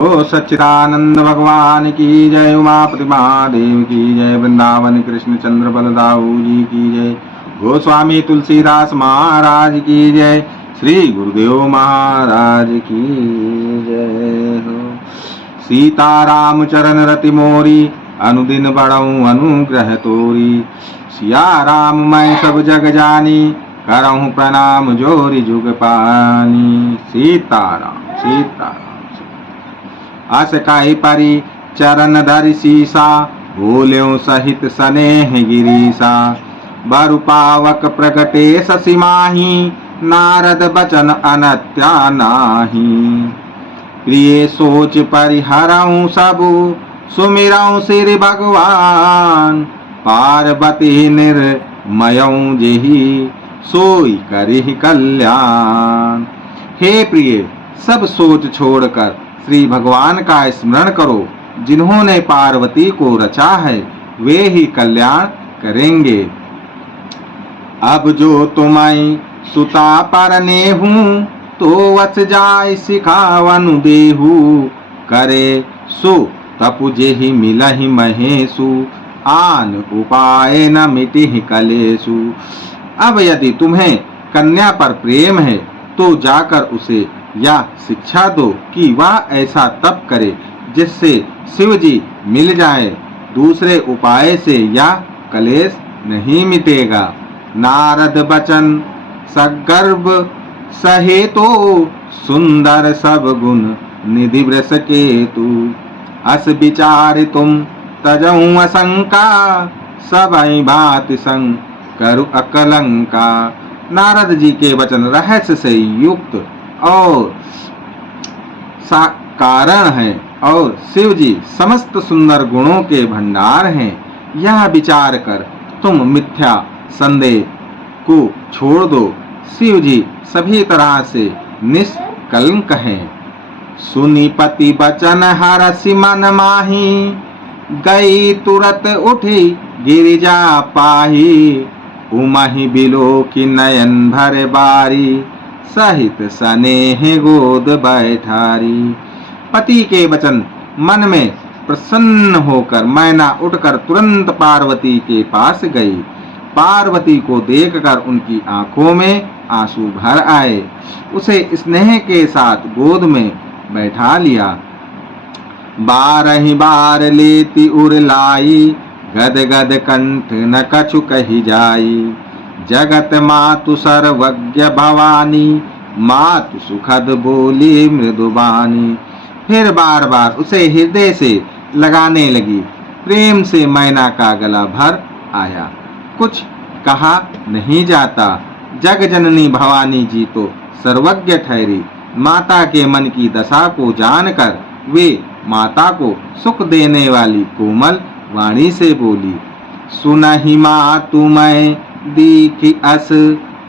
ओ सच्चिदानंद भगवान की जय, उमापति महादेव की जय, वृंदावन कृष्ण चंद्र बलदाऊ जी की जय, गोस्वामी तुलसीदास महाराज की जय, श्री गुरुदेव महाराज की जय हो। सीताराम चरण रति मोरी, अनुदिन बढ़ऊ अनुग्रह तोरी। सिया राम मैं सब जग जानी, करहूँ प्रणाम जोरी जुग पानी। सीताराम सीताराम। अस काई परी चरण धरि सीसा, भूल्यों सहित स्नेह गिरीसा। बरु पावक प्रगटे शशि माही, नारद बचन अनत्या नाही। प्रिय सोच परिहरऊँ सबु, सुमिरऊँ श्री भगवान। पार्वती निर्मयऊँ जेहि, सोई करिहि कल्याण। हे प्रिय, सब सोच छोड़कर श्री भगवान का स्मरण करो। जिन्होंने पार्वती को रचा है वे ही कल्याण करेंगे। अब जो तुम्हें सुता परने हूँ, तो वच जाय सिखावनु देहू। करे सो तपु जेहि मिलहि महेशु, आन उपाय न मिटिहि कलेशु। अब यदि तुम्हें कन्या पर प्रेम है तो जाकर उसे या शिक्षा दो कि वह ऐसा तप करे जिससे शिव जी मिल जाए। दूसरे उपाय से यह कलेश नहीं मिटेगा। नारद बचन सगर्भ सहे तो, सुंदर सब गुण निधि वृष केतु। अस विचार तुम तजऊँ असंका, सबई भांति संग करु अकलंका। नारद जी के वचन रहस्य से युक्त और कारण है, और शिव जी समस्त सुंदर गुणों के भंडार हैं। यह विचार कर तुम मिथ्या संदेह को छोड़ दो। शिव जी सभी तरह से निष्कलंक हैं। सुनी पति बचन हरसि मन माही, गई तुरत उठी गिरिजा पाही। उमहि बिलो की नयन भर बारी, सहित स्नेह गोद बैठारी। पति के वचन मन में प्रसन्न होकर मैना उठकर तुरंत पार्वती के पास गई। पार्वती को देखकर उनकी आंखों में आंसू भर आए। उसे स्नेह के साथ गोद में बैठा लिया। बारहि बार लेती उर लाई, गद गद कंठ न कछु कही जाई। जगत मातु सर्वज्ञ भवानी, मातु सुखद बोली मृदुबानी। फिर बार बार उसे हृदय से लगाने लगी। प्रेम से मैना का गला भर आया। कुछ कहा नहीं जाता। जग जननी भवानी जी तो सर्वज्ञ ठहरी। माता के मन की दशा को जानकर वे माता को सुख देने वाली कोमल वाणी से बोली। सुनहि मातु मैं दीखि अस,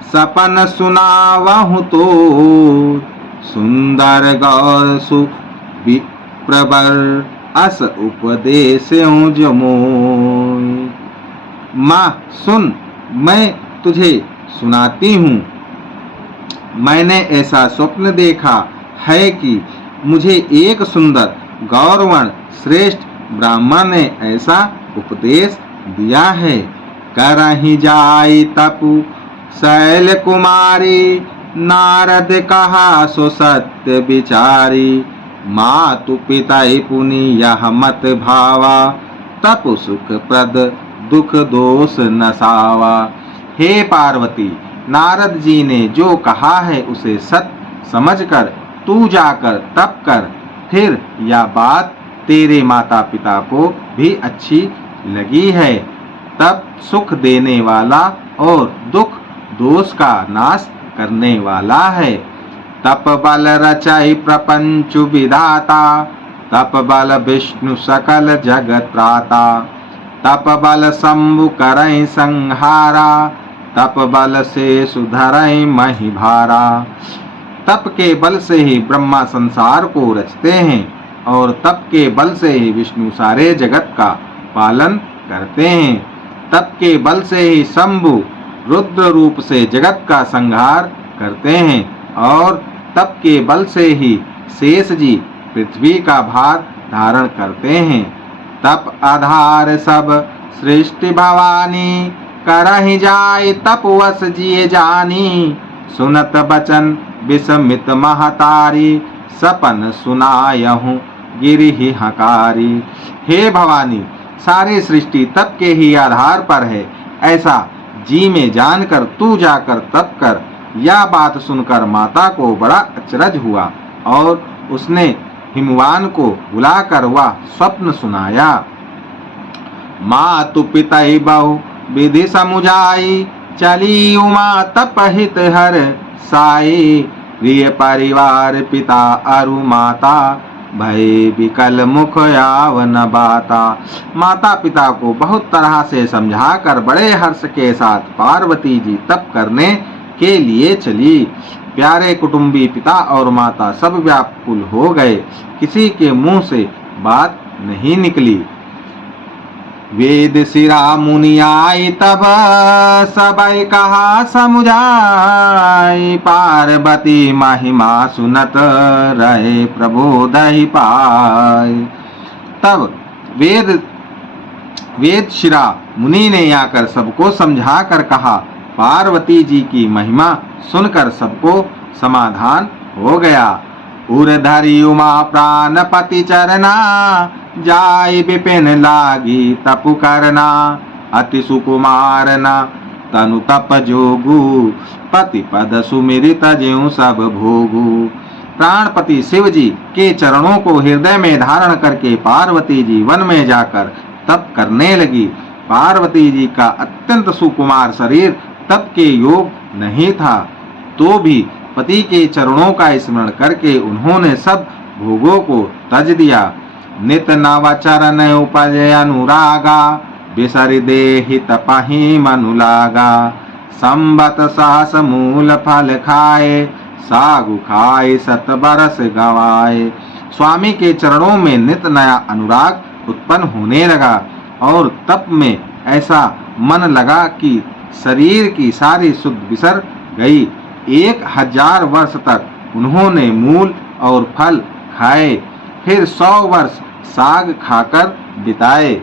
सपन सुनावहु तो। सुंदर गौर सुप्रबर, अस उपदेशऊँ जमोय। माँ सुन, मैं तुझे सुनाती हूँ। मैंने ऐसा स्वप्न देखा है कि मुझे एक सुंदर गौरवर्ण श्रेष्ठ ब्राह्मण ने ऐसा उपदेश दिया है। करहि जाई तपु शैल कुमारी, नारद कहा सो सत्य विचारी। मातु पिता पुनि यह मत भावा, तपु सुख प्रद दुख दोष नसावा। हे पार्वती, नारद जी ने जो कहा है उसे सत्य समझकर तू जाकर तप कर। फिर यह बात तेरे माता पिता को भी अच्छी लगी है। तप सुख देने वाला और दुख दोष का नाश करने वाला है। तप बल रचय प्रपंच विधाता, तप बल विष्णु सकल जगत त्राता। तप बल शंभु करय संहारा, तप बल से सुधरय महि भारा। तप के बल से ही ब्रह्मा संसार को रचते हैं, और तप के बल से ही विष्णु सारे जगत का पालन करते हैं। तप के बल से ही शंभु रुद्र रूप से जगत का संहार करते हैं, और तप के बल से ही शेष जी पृथ्वी का भार धारण करते हैं। तप आधार सब सृष्टि भवानी, करहि जाय तपवश जिए जानी। सुनत बचन विस्मित महतारी, सपन सुनायहूँ गिरि हकारी। हे भवानी, सारी सृष्टि तप के ही आधार पर है, ऐसा जी में जानकर तू जाकर तप कर। यह बात सुनकर माता को बड़ा अचरज हुआ और उसने हिमवान को बुलाकर वह स्वप्न सुनाया। मातु पितै बहु विधि समुझाई, चली उमा तप हित हर साई। प्रिय परिवार पिता अरु माता, भय विकल मुख यावन बाता। माता पिता को बहुत तरह से समझाकर बड़े हर्ष के साथ पार्वती जी तप करने के लिए चली। प्यारे कुटुंबी पिता और माता सब व्याकुल हो गए, किसी के मुंह से बात नहीं निकली। वेद सिरा मुनि आई तब, सबई कहा समुझाई। पार्वती महिमा सुनत रहे प्रबोधहि पाय। तब वेद शिरा मुनि ने आकर सबको समझा कर कहा। पार्वती जी की महिमा सुनकर सबको समाधान हो गया। उरधरि उमा प्राणपति चरना, जाय विपिन लागी तपु करना। अति सुकुमारना तनु तप जोगु, पति पद सुमिरित ज्यों सब भोगु। प्राणपति शिव जी के चरणों को हृदय में धारण करके पार्वती जी वन में जाकर तप करने लगी। पार्वती जी का अत्यंत सुकुमार शरीर तप के योग नहीं था, तो भी पति के चरणों का स्मरण करके उन्होंने सब भोगों को तज दिया। नित नव चरण उपजय अनुरागा, बिसरि देहि तपहि मनु लागा। संबत सहस मूल फल खाए, सागु खाए सत बरस गवाए। स्वामी के चरणों में नित नया अनुराग उत्पन्न होने लगा और तप में ऐसा मन लगा कि शरीर की सारी सुध बिसर गई। 1000 वर्ष तक उन्होंने मूल और फल खाए, फिर 100 वर्ष साग खाकर बिताए।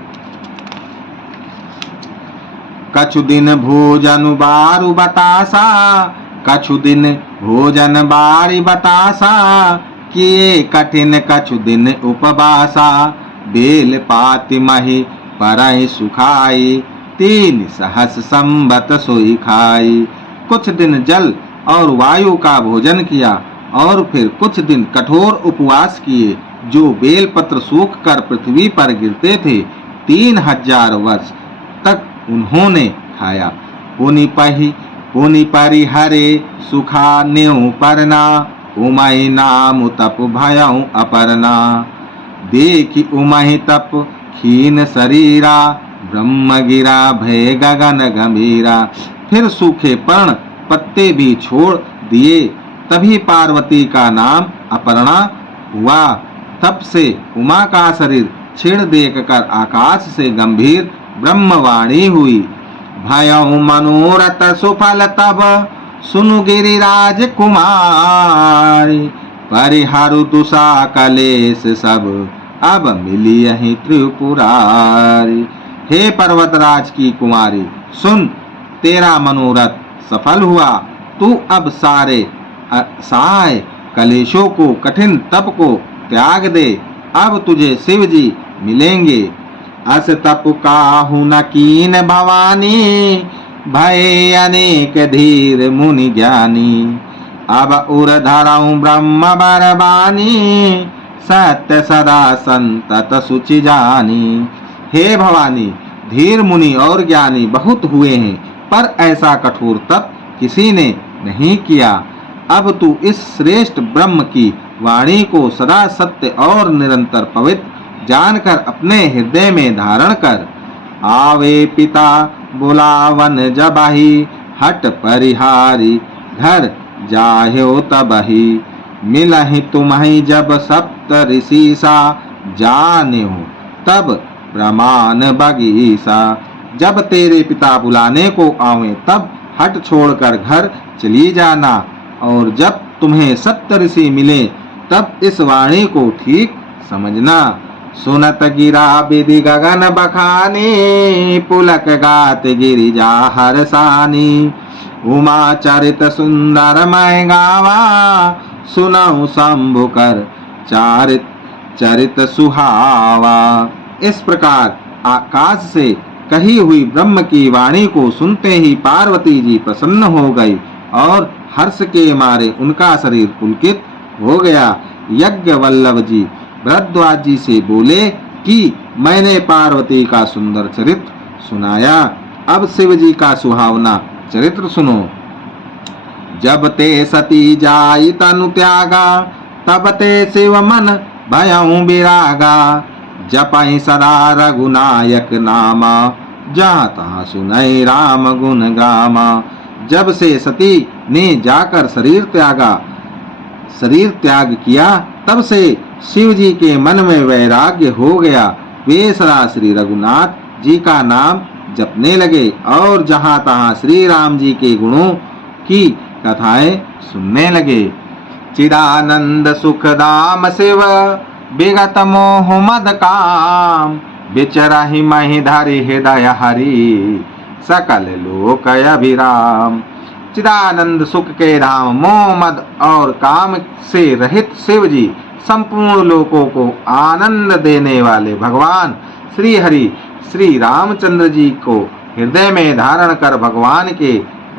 कछु दिन भोजन बारु बतासा, कछु दिन भोजन बारी बतासा। किए कठिन कछु दिन उपवासा, बेल पाति मही परहि सुखाई। 3 सहस संबत सोई खाई। कुछ दिन जल और वायु का भोजन किया और फिर कुछ दिन कठोर उपवास किए, जो बेलपत्र सूख कर पृथ्वी पर गिरते थे। 3000 वर्ष तक उन्होंने खाया। पुनि परिहरे सुखा न्यू परना, उमहि नाम तप भयउ अपर्णा। देखि उमहि तप खीन शरीरा, ब्रह्म गिरा भय गगन गंभीरा। फिर सूखे पर्ण पत्ते भी छोड़ दिए, तभी पार्वती का नाम अपर्णा हुआ। तप से उमा का शरीर क्षीण देखकर आकाश से गंभीर ब्रह्मवाणी हुई। भयउ मनोरथ सुफल तब, सुनु गिरिराज कुमारी। परिहरु तुषा कलेश सब, अब मिली यही त्रिपुरारी। हे पर्वतराज की कुमारी, सुन, तेरा मनोरथ सफल हुआ। तू अब सारे सहाय कलेशों को, कठिन तप को त्याग दे। अब तुझे शिव जी मिलेंगे। अस तप काहू न कीन भवानी, भय अनेक धीर मुनि ज्ञानी। अब उर धरऊ ब्रह्म बरबानी, सत्य सदा संतत सुचि जानी। हे भवानी, धीर मुनि और ज्ञानी बहुत हुए हैं, पर ऐसा कठोर तप किसी ने नहीं किया। अब तू इस श्रेष्ठ ब्रह्म की वाणी को सदा सत्य और निरंतर पवित्र जानकर अपने हृदय में धारण कर। आवे पिता बुलावन जबहि, हट परिहारी घर जाह्यो तबहि। मिलहि तुम्हि जब सप्त ऋषि सा, जान्यो तब प्रमाण बगीसा। जब तेरे पिता बुलाने को आवे तब हट छोड़कर घर चली जाना, और जब तुम्हें सप्त ऋषि मिले तब इस वाणी को ठीक समझना। सुनत गिरा विधि गगन बखानी, पुलक गात गिरिजा हरसानी। उमा चरित सुंदर मैं गावा, सुनऊ शंभु कर चारित चरित सुहावा। इस प्रकार आकाश से कही हुई ब्रह्म की वाणी को सुनते ही पार्वती जी प्रसन्न हो गई और हर्ष के मारे उनका शरीर पुलकित हो गया। यज्ञ वल्लभ जी भरद्वाज जी से बोले कि मैंने पार्वती का सुंदर चरित्र सुनाया, अब शिव जी का सुहावना चरित्र सुनो। जब ते सती जाई तनु त्यागा, तब ते शिव मन भयउ बिरागा। जपहि सदा रघुनायक नामा, जहाँ तहाँ सुनई राम गुण गामा। जब से सती ने जाकर शरीर त्याग किया, तब से शिव जी के मन में वैराग्य हो गया। वे सदा श्री रघुनाथ जी का नाम जपने लगे और जहाँ तहाँ श्री राम जी के गुणों की कथाएं सुनने लगे। चिदानंद सुखदाम शिव, विगत मोह मद काम। विचरहि महि धरि हृदय हरि, सकल लोक अभिराम। चिदानंद सुख के धाम, मोह मद और काम से रहित शिव जी, संपूर्ण लोकों को आनंद देने वाले भगवान श्री हरि श्री रामचंद्र जी को हृदय में धारण कर भगवान के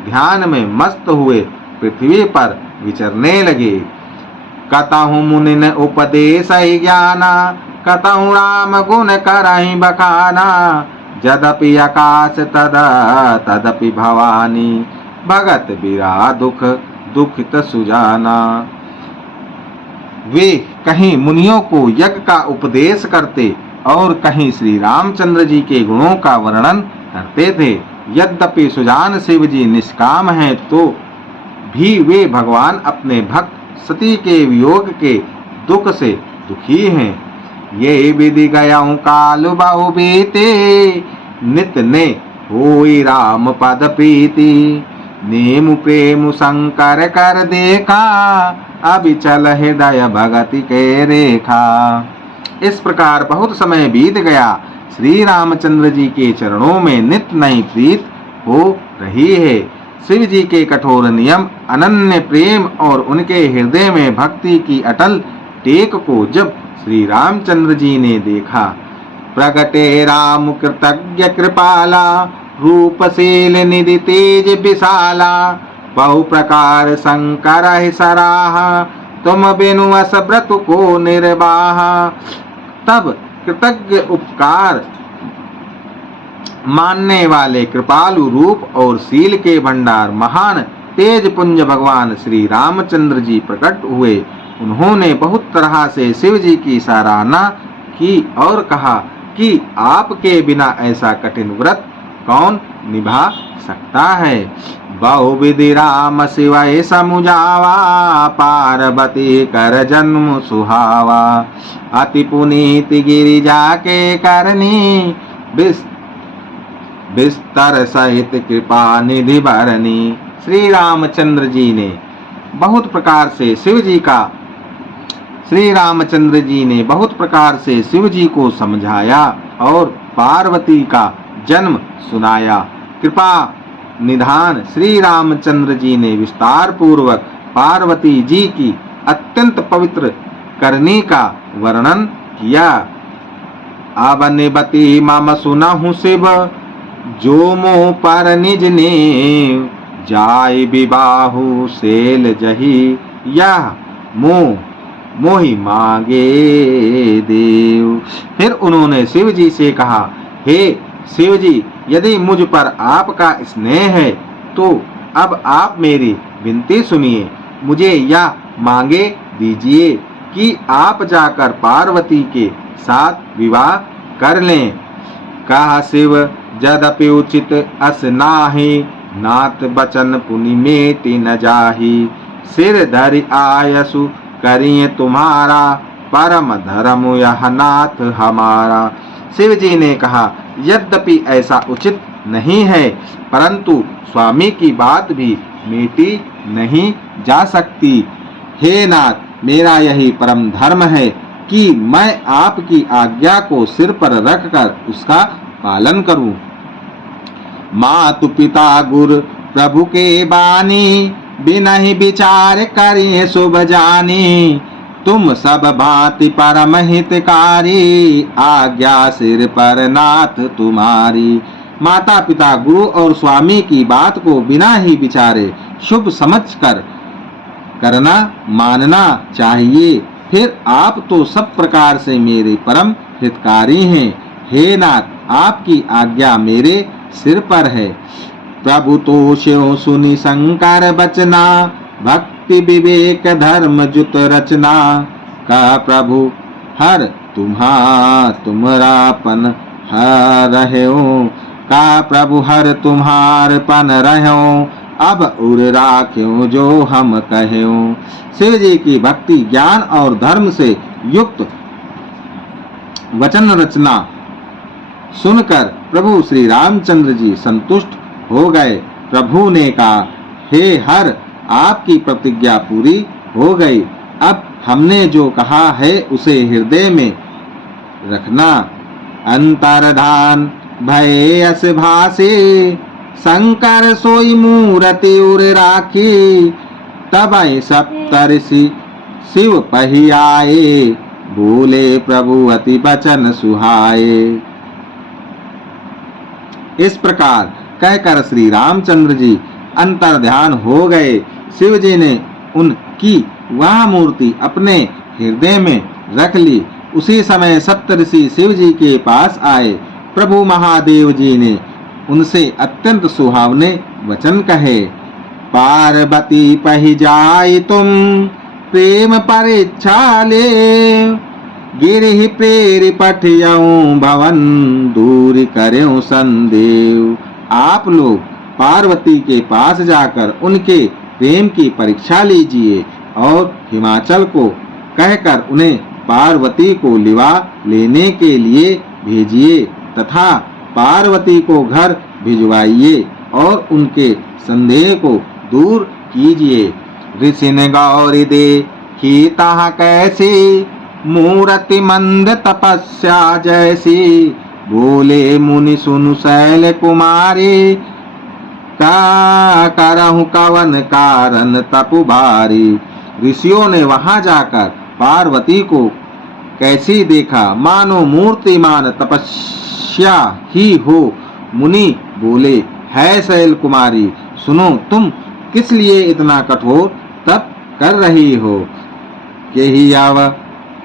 ध्यान में मस्त हुए पृथ्वी पर विचरने लगे। कतहु मुनिन उपदेश ज्ञाना, कतहु राम गुण करहि बखाना। जदपि आकाश तदपि भवानी, भगत बिरा दुख दुखित सुजाना। वे कहीं मुनियों को यज्ञ का उपदेश करते और कहीं श्री रामचंद्र जी के गुणों का वर्णन करते थे। यद्यपि सुजान शिव जी निष्काम हैं, तो भी वे भगवान अपने भक्त सती के वियोग के दुख से दुखी हैं। ये विधि गयऊँ काल बहु बीते, नित ने होई राम पद प्रीति। नेम प्रेम शंकर कर देखा, अबिचल हृदय भगति के रेखा। इस प्रकार बहुत समय बीत गया। श्री रामचंद्र जी के चरणों में नित नई प्रीत हो रही है। शिव जी के कठोर नियम, अनन्य प्रेम और उनके हृदय में भक्ति की अटल टेक को जब श्री रामचंद्र जी ने देखा, प्रगटे राम कृतज्ञ कृपाला। रूपशील निधि तेज विशाला, बहु प्रकार शंकर सराहा। तुम बिनु अस व्रत को निर्वाहा। तब कृतज्ञ उपकार मानने वाले कृपालु रूप और शील के भंडार महान तेज पुंज भगवान श्री रामचंद्र जी प्रकट हुए। उन्होंने बहुत तरह से शिव जी की सराहना की और कहा कि आपके बिना ऐसा कठिन व्रत कौन निभा सकता है। बहुविधि राम शिवय समुझावा, पार्वती कर जन्म सुहावा। अति पुनीत गिरिजा के करनी, विस्तर सहित कृपा निधि भरनी। श्री रामचंद्र जी ने बहुत प्रकार से शिव जी को समझाया और पार्वती का जन्म सुनाया। कृपा निधान श्री रामचंद्र जी ने विस्तार पूर्वक पार्वती जी की अत्यंत पवित्र करनी का वर्णन किया। अब निबती मम सुनहु शिव, जो मोह पर निज ने जाय विबाहु सेल जही। यह मोहि मांगे देव। फिर उन्होंने शिव जी से कहा, हे शिव जी, यदि मुझ पर आपका स्नेह है तो अब आप मेरी विनती सुनिए। मुझे यह मांगे दीजिए कि आप जाकर पार्वती के साथ विवाह कर लें। कहा शिव, यद्यपि उचित अस नाहि, नाथ बचन पुनि मेटि न जाहि। सिर धरि आयसु करिए तुम्हारा, परम धर्म यह नाथ हमारा। शिव जी ने कहा, यद्यपि ऐसा उचित नहीं है, परंतु स्वामी की बात भी मेटी नहीं जा सकती। हे नाथ, मेरा यही परम धर्म है कि मैं आपकी आज्ञा को सिर पर रखकर उसका पालन करूं। मातु पिता गुरु प्रभु के बानी, बिना ही विचार करिए शुभ जानी। तुम सब भांति परम हितकारी, आज्ञा सिर पर नाथ तुम्हारी। माता पिता गुरु और स्वामी की बात को बिना ही विचारे शुभ समझकर करना मानना चाहिए। फिर आप तो सब प्रकार से मेरे परम हितकारी हैं। हे नाथ, आपकी आज्ञा मेरे सिर पर है। प्रभु तो स्यो सुनि शंकर बचना, भक्ति विवेक धर्म जुत रचना। का प्रभु हर तुम्हारापन हर रहो, का प्रभु हर तुम्हारपन रहो। अब उर राख्यो जो हम कहो। शिव जी की भक्ति ज्ञान और धर्म से युक्त वचन रचना सुनकर प्रभु श्री रामचंद्र जी संतुष्ट हो गए। प्रभु ने कहा, हे हर, आपकी प्रतिज्ञा पूरी हो गई। अब हमने जो कहा है उसे हृदय में रखना। अंतर्धान भय अस भासे, शंकर सोई मूरति उर राखी। तब सप्तऋषि शिव पही आए, बोले प्रभु अति बचन सुहाए। इस प्रकार कहकर श्री रामचंद्र जी अंतर्ध्यान हो गए। शिव जी ने उनकी वह मूर्ति अपने हृदय में रख ली। उसी समय सप्तऋषि शिव जी के पास आए। प्रभु महादेव जी ने उनसे अत्यंत सुहावने वचन कहे। पार्वती पही जाई तुम, प्रेम परीक्षा ले। गिरि प्रेरि पठियऊं भवन, दूर करें संदेव। आप लोग पार्वती के पास जाकर उनके प्रेम की परीक्षा लीजिए और हिमाचल को कहकर उन्हें पार्वती को लिवा लेने के लिए भेजिए तथा पार्वती को घर भिजवाइए और उनके संदेह को दूर कीजिए। ऋषि ने गौरी देखी ताहा कैसी, मूर्ति मंद तपस्या जैसी। बोले मुनि सुनु शैल कुमारी, का करहु कवन कारण तपु भारी। ऋषियों ने वहां जाकर पार्वती को कैसी देखा, मानो मूर्तिमान तपस्या ही हो। मुनि बोले, है शैल कुमारी, सुनो, तुम किस लिए इतना कठोर तप कर रही हो। केहि अव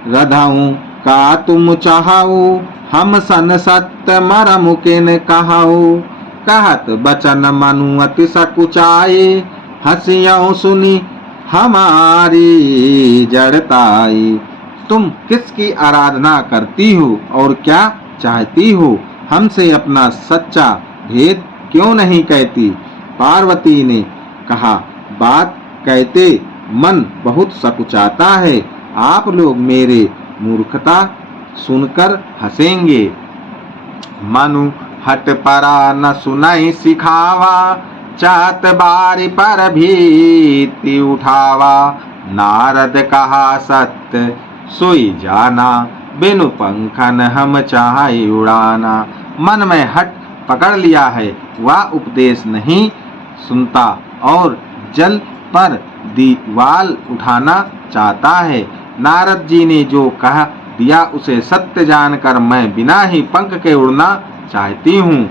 रधऊ का तुम चाहऊ, हम सन सत्य मरम किन कहऊ। कहत बचन मनु अति सकुचाए, हंसियों सुनी हमारी जड़ताई। तुम किसकी आराधना करती हो और क्या चाहती हो, हमसे अपना सच्चा भेद क्यों नहीं कहती। पार्वती ने कहा, बात कहते मन बहुत सकुचाता है। आप लोग मेरे मूर्खता सुनकर हंसेंगे। मनु हट परा न सुनाई सिखावा, चात बारी पर भीति उठावा। नारद कहा सत्य सोई जाना, बिनु पंखन हम चाहे उड़ाना। मन में हट पकड़ लिया है, वह उपदेश नहीं सुनता और जल पर दीवाल उठाना चाहता है। नारद जी ने जो कह दिया उसे सत्य जानकर मैं बिना ही पंख के उड़ना चाहती हूँ।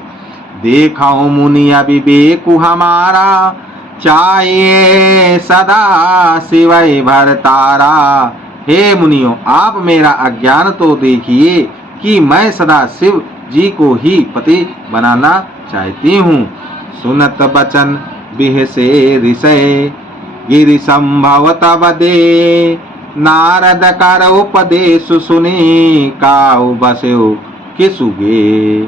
देखो मुनि अविवेक हमारा, चाहिए सदा शिवै भरतारा। हे मुनियों, आप मेरा अज्ञान तो देखिए कि मैं सदा शिव जी को ही पति बनाना चाहती हूँ। सुनत बचन बिह से ऋषय, गिरि संभव तब दे। नारद कर उपदेश सुनी, काऊ बस्यो किसुगे।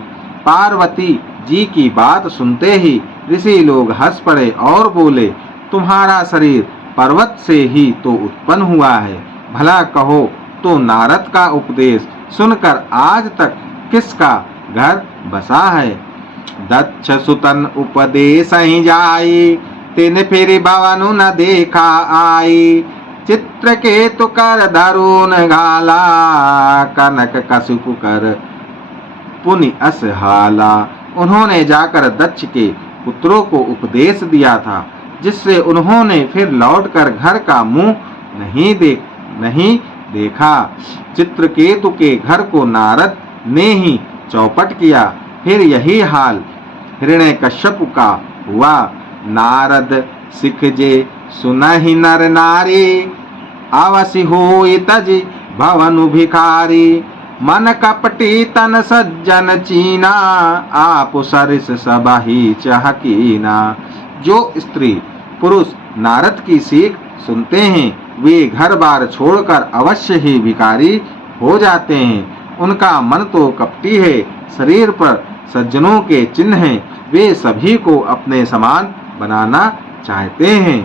पार्वती जी की बात सुनते ही ऋषि लोग हंस पड़े और बोले, तुम्हारा शरीर पर्वत से ही तो उत्पन्न हुआ है, भला कहो तो नारद का उपदेश सुनकर आज तक किसका घर बसा है। दक्ष सुतन उपदेश ही जाई, तिन फिर भवनु न देखा आई। चित्रकेतु कर धरुन घाला, कनक कशिपु कर पुनि असहाला। उन्होंने जाकर दक्ष के पुत्रों को उपदेश दिया था, जिससे उन्होंने फिर लौटकर घर का मुंह नहीं देखा। चित्रकेतु के घर को नारद ने ही चौपट किया। फिर यही हाल हिरण्यकश्यप का हुआ। नारद सिखजे सुनहि नर नारी, अवसि होई तज भवनु भिखारी। मन कपटी तन सज्जन चीना, आप सरिस सबहि चहकीना। जो स्त्री पुरुष नारद की सीख सुनते हैं, वे घर बार छोड़कर अवश्य ही भिखारी हो जाते हैं। उनका मन तो कपटी है, शरीर पर सज्जनों के चिन्ह हैं। वे सभी को अपने समान बनाना चाहते हैं।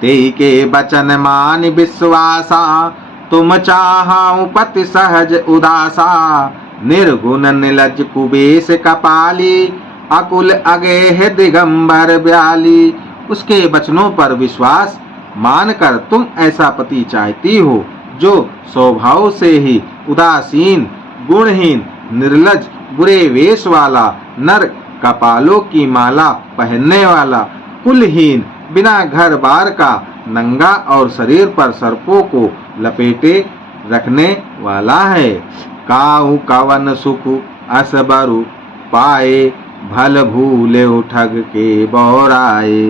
तेई के बचन मान विश्वासा, तुम चाहु पति सहज उदासा। निर्गुण निलज कुबेश कपाली, अकुल अगेह दिगंबर ब्याली। उसके वचनों पर विश्वास मानकर तुम ऐसा पति चाहती हो, जो स्वभाव से ही उदासीन, गुणहीन, निर्लज, बुरे वेश वाला, नर कपालों की माला पहनने वाला, कुलहीन, बिना घर बार का, नंगा और शरीर पर सर्पों को लपेटे रखने वाला है। काहू कवन सुख असबरु पाए, भल भूले ठग के बौराए।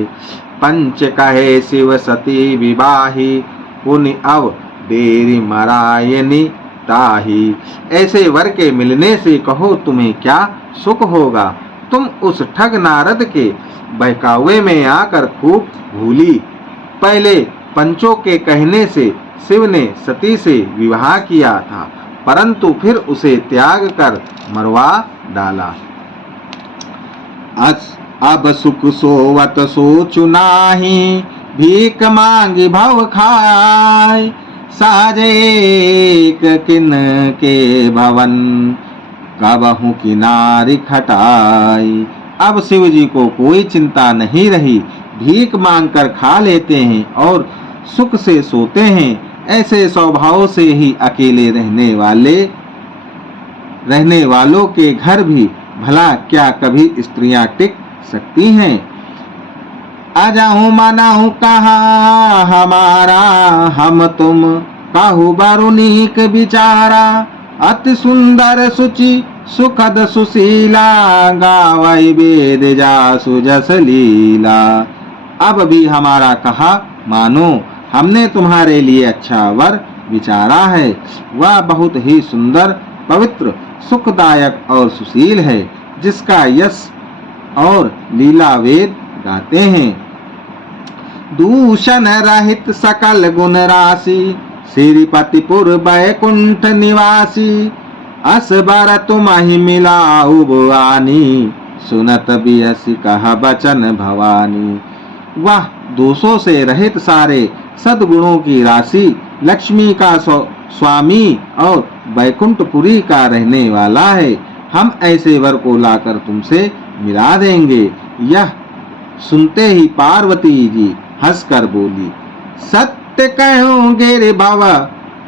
पंच कहे शिव सती विवाही, पुनि अव देरी मरायनी ताही। ऐसे वर के मिलने से कहो तुम्हें क्या सुख होगा। तुम उस ठग नारद के बहकावे में आकर खूब भूली। पहले पंचों के कहने से शिव ने सती से विवाह किया था, परंतु फिर उसे त्याग कर मरवा डाला। अब सुख सोवत सोचु नाही, भीख मांगी भव खाय। साजे किन के भवन, कबहु किनारी खटाई। अब शिव जी को कोई चिंता नहीं रही, भीख मांगकर खा लेते हैं और सुख से सोते हैं। ऐसे स्वभाव से ही अकेले रहने वालों के घर भी भला क्या कभी स्त्रियां टिक सकती हैं। अजाहू मनाहू कहा हमारा, हम तुम काहू बारुनीक बिचारा। अति सुंदर सुचि सुखद सुशीला, गावई वेद जासु जस लीला। अब भी हमारा कहा मानो, हमने तुम्हारे लिए अच्छा वर विचारा है। वह बहुत ही सुंदर, पवित्र, सुखदायक और सुशील है, जिसका यश और लीला वेद गाते हैं। दूषण रहित सकल गुण राशि, श्रीपतिपुर बैकुंठ निवासी। असबर तुम्हि मिलाऊ बुआनी, सुनत बियसी कह बचन भवानी। वह दोषों से रहित सारे सद्गुणों की राशि, लक्ष्मी का स्वामी और बैकुंठपुरी का रहने वाला है। हम ऐसे वर को लाकर तुमसे मिला देंगे। यह सुनते ही पार्वती जी हंसकर बोली, सत्य कहूं गिर भव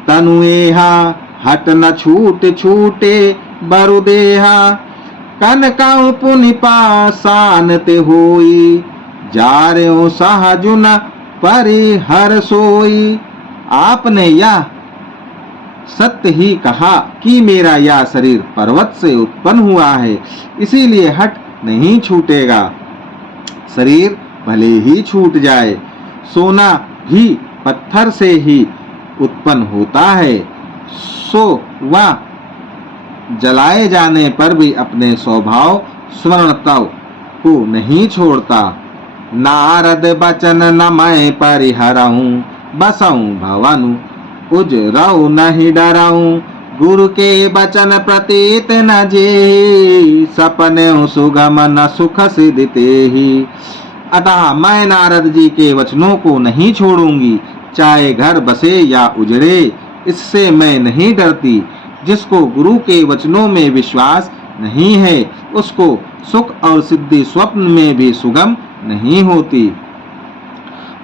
तनुएहा, हट न छूट छूटे बरुदेहा। कनकाऊ पुनि पासान ते होई, जार्यो सहजुन परिहर सोई। आपने यह सत्य ही कहा कि मेरा यह शरीर पर्वत से उत्पन्न हुआ है, इसीलिए हट नहीं छूटेगा। शरीर भले ही छूट जाए, सोना भी पत्थर से ही उत्पन्न होता है, सो वह जलाए जाने पर भी अपने स्वभाव स्वर्णतव को नहीं छोड़ता। नारद बचन न मैं परिहरऊं, बसऊं भवनु उजरऊ नहीं डराऊं। गुरु के बचन प्रतीत न जे, सपने सुगम न सुख सिद्धते ही। अतः मैं नारद जी के वचनों को नहीं छोड़ूंगी, चाहे घर बसे या उजड़े, इससे मैं नहीं डरती। जिसको गुरु के वचनों में विश्वास नहीं है, उसको सुख और सिद्धि स्वप्न में भी सुगम नहीं होती।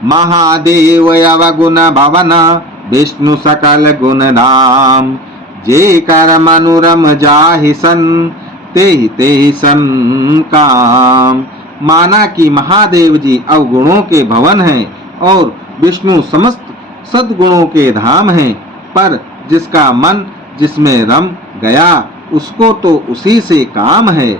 महादेव अवगुण भवन विष्णु सकल गुण नाम। जे कर मनुरम जाहि सन ते सन काम। माना कि महादेव जी अवगुणों के भवन हैं और विष्णु समस्त सद्गुणों के धाम हैं, पर जिसका मन जिसमें रम गया उसको तो उसी से काम है।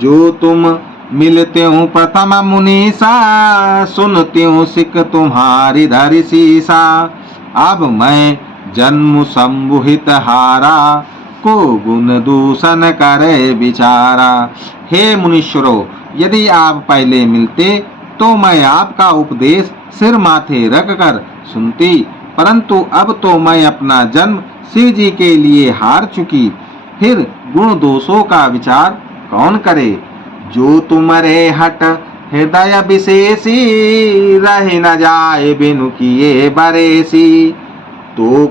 जो तुम मिलते हूँ प्रथम मुनीसा, सुनते हूँ सिख तुम्हारी धरि सीसा। अब मैं जन्म संबुहित हारा, को गुण दूषण करे बिचारा। हे मुनीश्वरों, यदि आप पहले मिलते तो मैं आपका उपदेश सिर माथे रख कर सुनती, परंतु अब तो मैं अपना जन्म शिव जी के लिए हार चुकी, फिर गुण दोषों का विचार कौन करे। जो तुम्हारे हट हृदय विशेषी, रह न जाए बिनु किए बरेसी। तो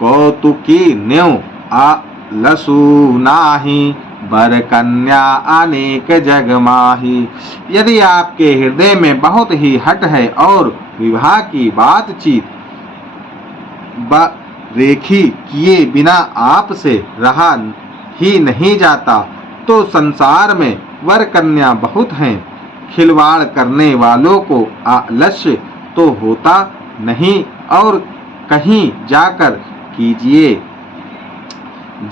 कौतुकी न्यों आलसु नाही, बर कन्या अनेक जग माही। यदि आपके हृदय में बहुत ही हट है और विवाह की बातचीत रेखी किए बिना आपसे रहा ही नहीं जाता, तो संसार में वर कन्या बहुत हैं। खिलवाड़ करने वालों को आलस्य तो होता नहीं, और कहीं जाकर कीजिए।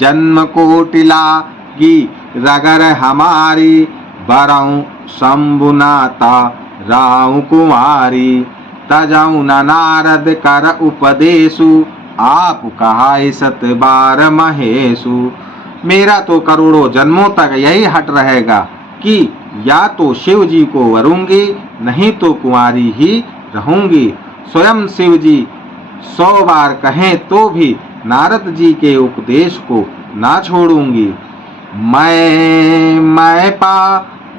जन्म कोटिला की रगर हमारी, बरऊ शंभुनाता राउ कुमारी। तजऊ नारद कर उपदेशु, आप कहाय सत बार महेशु। मेरा तो करोड़ों जन्मों तक यही हट रहेगा कि या तो शिव जी को वरूंगी, नहीं तो कुंवारी ही रहूंगी। स्वयं शिव जी 100 बार कहें तो भी नारद जी के उपदेश को ना छोड़ूंगी। मैं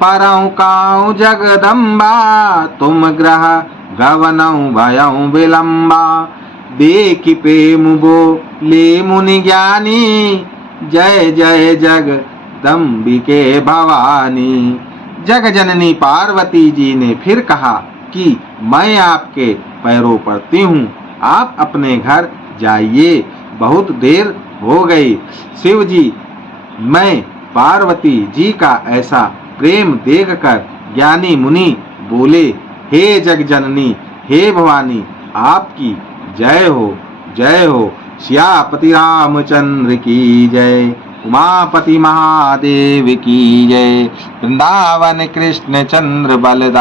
परऊ काऊ जगदम्बा, तुम ग्रह गवनऊ भयऊ विलंबा। देख प्रेम बोले मुनि ज्ञानी, जय जय जगदम्बिके भवानी। जग जननी पार्वती जी ने फिर कहा कि मैं आपके पैरों पड़ती हूँ, आप अपने घर जाइए, बहुत देर हो गई। शिव जी मैं पार्वती जी का ऐसा प्रेम देखकर ज्ञानी मुनि बोले, हे जग जननी, हे भवानी, आपकी जय हो, जय हो। सियापति रामचंद्र की जय, उमापति महादेव की जय। वृंदावन कृष्ण चंद्र बलदाऊ।